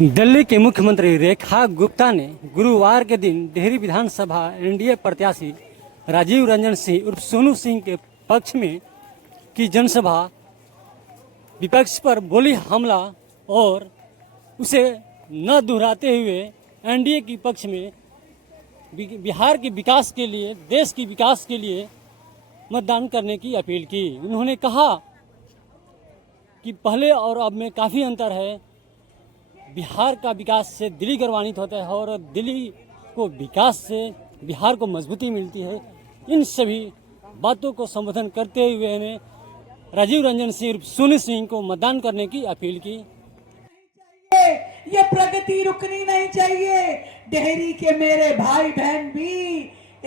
दिल्ली के मुख्यमंत्री रेखा गुप्ता ने गुरुवार के दिन डेहरी विधानसभा एनडीए प्रत्याशी राजीव रंजन सिंह उर्फ सोनू सिंह के पक्ष में की जनसभा विपक्ष पर बोली हमला और उसे न दोहराते हुए एनडीए के पक्ष में बिहार के विकास के लिए, देश की विकास के लिए मतदान करने की अपील की। उन्होंने कहा कि पहले और अब में काफ़ी अंतर है। बिहार का विकास से दिल्ली गौरवान्वित होता है और दिल्ली को विकास से बिहार को मजबूती मिलती है। इन सभी बातों को संबोधन करते हुए ने राजीव रंजन सिंह सोनू सिंह को मतदान करने की अपील की। ये प्रगति रुकनी नहीं चाहिए। डेहरी के मेरे भाई बहन भी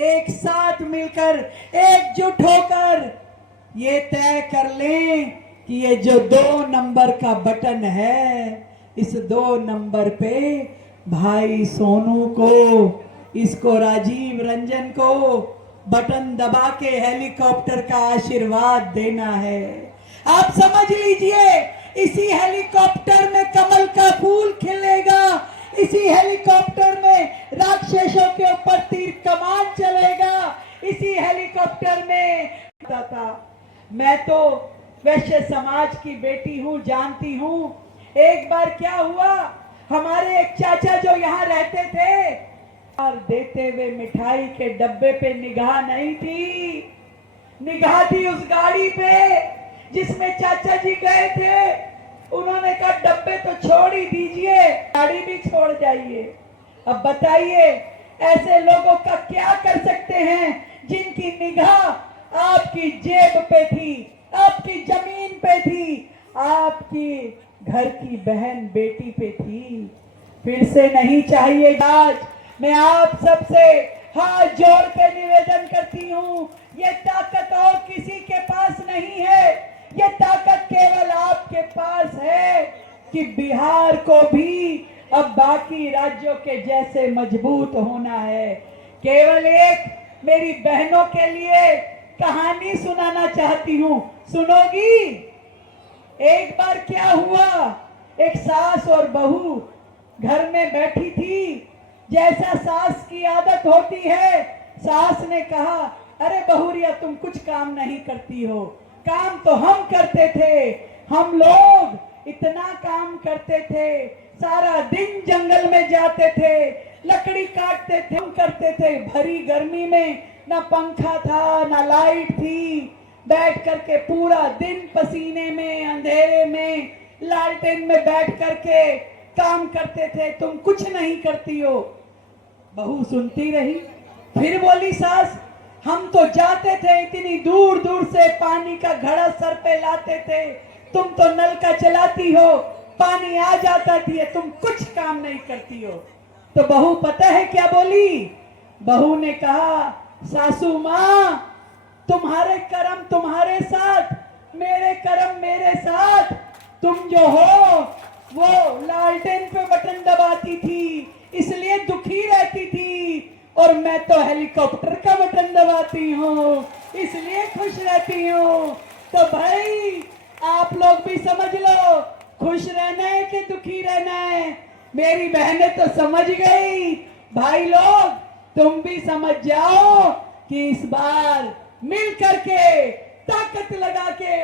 एक साथ मिलकर एकजुट होकर ये तय कर लें कि ये जो 2 नंबर का बटन है, इस 2 नंबर पे भाई सोनू को, इसको राजीव रंजन को बटन दबा के हेलीकॉप्टर का आशीर्वाद देना है। आप समझ लीजिए, इसी हेलीकॉप्टर में कमल का फूल खिलेगा, इसी हेलीकॉप्टर में राक्षसों के ऊपर तीर कमान चलेगा, इसी हेलीकॉप्टर में मैं तो वैश्य समाज की बेटी हूँ, जानती हूँ। एक बार क्या हुआ, हमारे एक चाचा जो यहाँ रहते थे और देते हुए मिठाई के डब्बे पे निगाह नहीं थी, निगाह थी उस गाड़ी पे जिसमें चाचा जी गए थे। उन्होंने कहा डब्बे तो छोड़ ही दीजिए, गाड़ी भी छोड़ जाइए। अब बताइए ऐसे लोगों का क्या कर सकते हैं जिनकी निगाह आपकी जेब पे थी, आपकी जमीन पे थी, आपकी घर की बहन बेटी पे थी। फिर से नहीं चाहिए। आज मैं आप सबसे हाथ जोड़ के निवेदन करती हूँ, ये ताकत और किसी के पास नहीं है, ये ताकत केवल आपके पास है कि बिहार को भी अब बाकी राज्यों के जैसे मजबूत होना है। केवल एक मेरी बहनों के लिए कहानी सुनाना चाहती हूँ, सुनोगी? एक बार क्या हुआ, एक सास और बहू घर में बैठी थी। जैसा सास की आदत होती है, सास ने कहा, अरे बहुरिया तुम कुछ काम नहीं करती हो, काम तो हम करते थे, हम लोग इतना काम करते थे, सारा दिन जंगल में जाते थे, लकड़ी काटते थे, हम करते थे। भरी गर्मी में ना पंखा था ना लाइट थी, बैठ करके पूरा दिन पसीने में, अंधेरे में, लालटेन में बैठ करके काम करते थे, तुम कुछ नहीं करती हो। बहू सुनती रही, फिर बोली सास, हम तो जाते थे इतनी दूर दूर से, पानी का घड़ा सर पे लाते थे, तुम तो नल का चलाती हो, पानी आ जाता थी, तुम कुछ काम नहीं करती हो। तो बहू पता है क्या बोली? बहू ने कहा, सासू माँ तुम्हारे कर्म तुम्हारे साथ, मेरे कर्म मेरे साथ। तुम जो हो वो लालटेन पे बटन दबाती थी इसलिए दुखी रहती थी, और मैं तो हेलीकॉप्टर का बटन दबाती हूँ इसलिए खुश रहती हूँ। तो भाई आप लोग भी समझ लो, खुश रहना है कि दुखी रहना है। मेरी बहनें तो समझ गई, भाई लोग तुम भी समझ जाओ कि इस बार मिल करके ताकत लगा के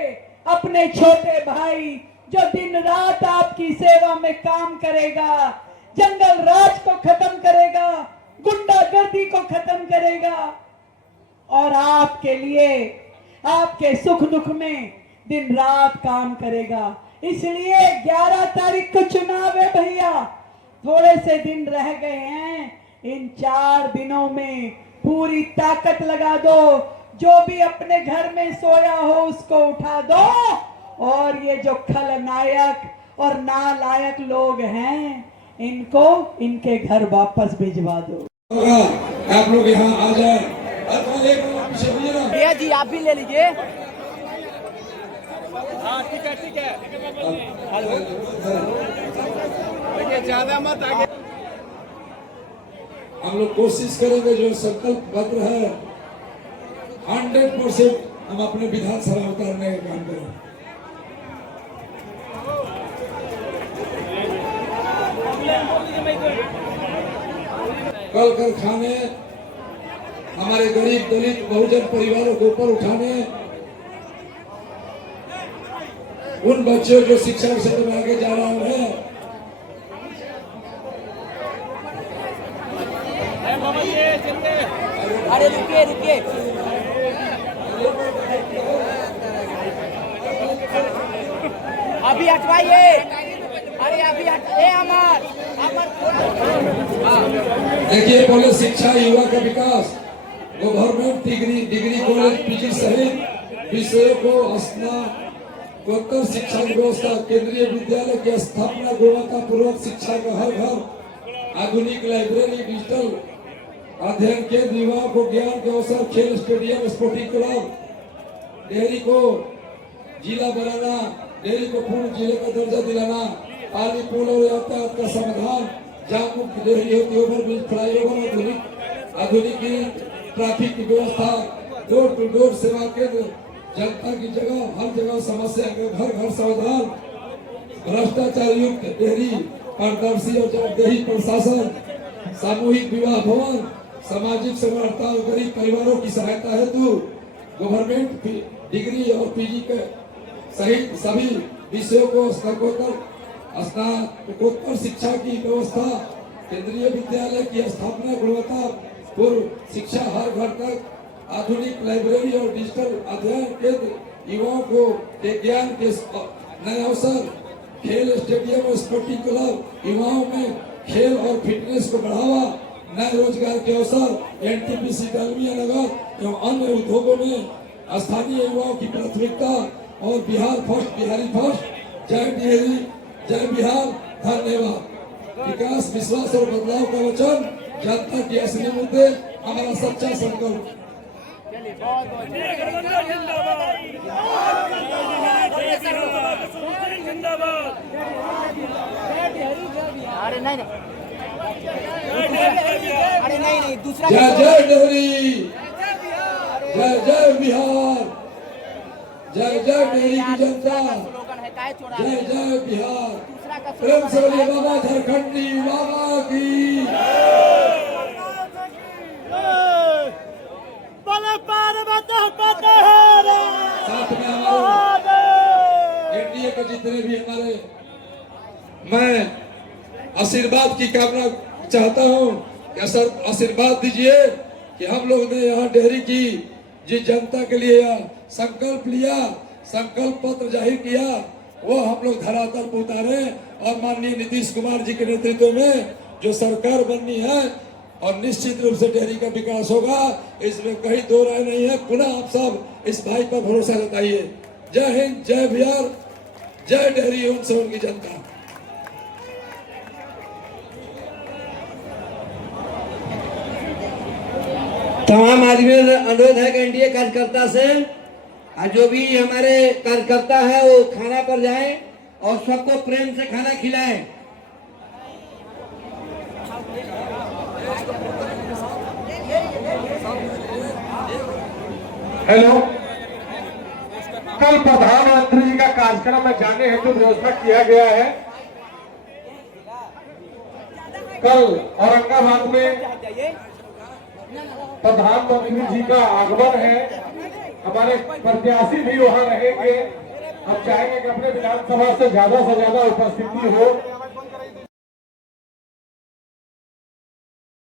अपने छोटे भाई जो दिन रात आपकी सेवा में काम करेगा, जंगल राज को खत्म करेगा, गुंडागर्दी को खत्म करेगा और आपके लिए, आपके सुख दुख में दिन रात काम करेगा। इसलिए 11 तारीख को चुनाव है भैया, थोड़े से दिन रह गए हैं। इन 4 दिनों में पूरी ताकत लगा दो, जो भी अपने घर में सोया हो उसको उठा दो, और ये जो खलनायक और नालायक लोग हैं इनको इनके घर वापस भिजवा दो। आप लोग यहाँ आ जाए। भैया जी आप भी ले लीजिए। हाँ ठीक है ठीक है, ज्यादा मत आगे। हम लोग कोशिश करेंगे, जो संकल्प पत्र है 100% हम अपने विधानसभा उतारने का काम करें। कल कारखाने हमारे गरीब दलित बहुजन परिवारों को ऊपर उठाने, उन बच्चों जो शिक्षा के क्षेत्र में आगे जा रहे हैं, अरे रुकिए रुकिए, अभी हटवाइए, अरे अभी हटाए अमर अमर। देखिए, पहले शिक्षा, युवा का विकास, गवर्नमेंट डिग्री कॉलेज, पीजी सहित विषयों को स्नातकोत्तर शिक्षा की व्यवस्था, केंद्रीय विद्यालय की स्थापना, गुणवत्ता पूर्वक शिक्षा का हर घर, आधुनिक लाइब्रेरी, डिजिटल अध्ययन केंद्र, युवाओं को ज्ञान के अवसर, खेल स्टेडियम, स्पोर्टिंग क्लब, डेयरी को जिला बनाना, डेयरी को पूर्ण जिले का दर्जा दिलाना, पानी, पुल और यातायात का समाधान, जहाँ मुख्य डेयरी होती है, ओवरब्रिज, फ्लाईओवर, आधुनिक ट्रैफिक की व्यवस्था, डोर टू डोर सेवा केंद्र, जनता की जगह हर जगह समस्या का घर घर समाधान, भ्रष्टाचार युक्त डेयरी, पारदर्शी और जवाबदेही प्रशासन, सामूहिक विवाह भवन, सामाजिक समानता और गरीब परिवारों की सहायता हेतु गवर्नमेंट डिग्री और पीजी के सहित सभी विषयों को स्नातकोत्तर शिक्षा की व्यवस्था, केंद्रीय विद्यालय की स्थापना, गुणवत्ता पूर्व शिक्षा हर घर तक, आधुनिक लाइब्रेरी और डिजिटल अध्ययन केंद्र, युवाओं को ज्ञान के नए अवसर, खेल स्टेडियम, स्पोर्टिंग क्लब, युवाओं में खेल और फिटनेस को बढ़ावा, नए रोजगार के अवसर, एनटीपीसी, डालमिया नगर एवं अन्य उद्योगों में स्थानीय युवाओं की प्राथमिकता और बिहार फर्स्ट, बिहारी फर्स्ट, जय डेयरी, जय बिहार, धन्यवाद। विकास, विश्वास और बदलाव का वचन, जनता की असली मुद्दे, हमारा सच्चा संकल्प। अरे नहीं नहीं, अरे नहीं नहीं, दूसरा जय जय डेयरी, जय जय बिहार, जय जय डेयरी की जनता, जय जय बिहार। प्रेम से बोलिए बाबा झारखंडी बाबा की। साथ में हमारे एनडीए के जितने भी हमारे, मैं आशीर्वाद की कामना चाहता हूं कि सर आशीर्वाद दीजिए कि हम लोग ने यहाँ डेयरी की जिस जनता के लिए संकल्प लिया, संकल्प पत्र जाहिर किया, वो हम लोग धरातल पर उतारे और माननीय नीतीश कुमार जी के नेतृत्व में जो सरकार बननी है और निश्चित रूप से डेयरी का विकास होगा, इसमें कहीं दो राय नहीं है। पुनः आप सब इस भाई पर भरोसा जताइए। जय हिंद, जय बिहार, जय डेयरी एवं की जनता। तमाम आदमियों से अनुरोध है कि एनडीए कार्यकर्ता से जो भी हमारे कार्यकर्ता है वो खाना पर जाएं और सबको प्रेम से खाना खिलाएं। हेलो, कल प्रधानमंत्री जी का कार्यक्रम में जाने हेतु व्यवस्था किया गया है। कल औरंगाबाद में प्रधानमंत्री जी का आगमन है, हमारे प्रत्याशी भी वहां रहेंगे। हम चाहेंगे कि अपने विधानसभा से ज्यादा उपस्थिति हो।